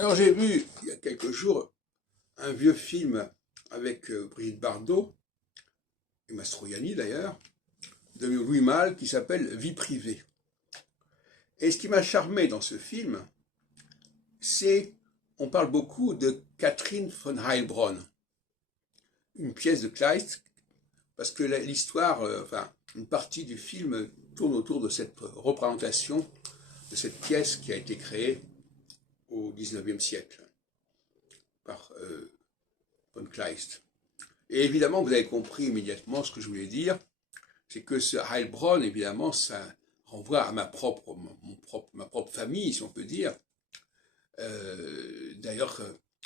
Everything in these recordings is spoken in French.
Alors j'ai vu il y a quelques jours un vieux film avec Brigitte Bardot et Mastroianni d'ailleurs, de Louis Malle qui s'appelle Vie privée. Et ce qui m'a charmé dans ce film, c'est on parle beaucoup de Catherine von Heilbronn, une pièce de Kleist, parce que l'histoire, enfin une partie du film tourne autour de cette représentation de cette pièce qui a été créée au XIXe siècle par von Kleist. Et évidemment, vous avez compris immédiatement ce que je voulais dire, c'est que ce Heilbronn, évidemment, ça renvoie à ma propre famille, si on peut dire. D'ailleurs,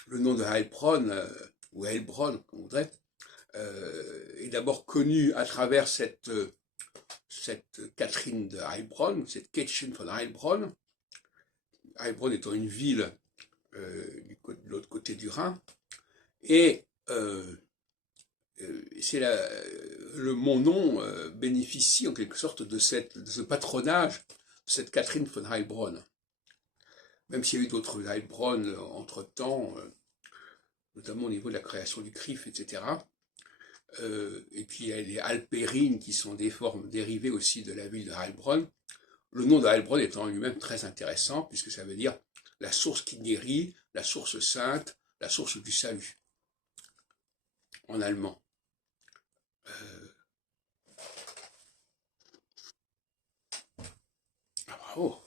le nom de Heilbronn, ou Heilbronn, comme on voudrait, est d'abord connu à travers cette Catherine de Heilbronn, cette Käthchen von Heilbronn. Heilbronn étant une ville de l'autre côté du Rhin. Et mon nom bénéficie en quelque sorte de ce patronage de cette Catherine von Heilbronn. Même s'il y a eu d'autres Heilbronn entre-temps, notamment au niveau de la création du CRIF, etc. Et puis il y a les Alpérines qui sont des formes dérivées aussi de la ville de Heilbronn. Le nom de Heilbronn est en lui-même très intéressant, puisque ça veut dire la source qui guérit, la source sainte, la source du salut, en allemand. Bravo.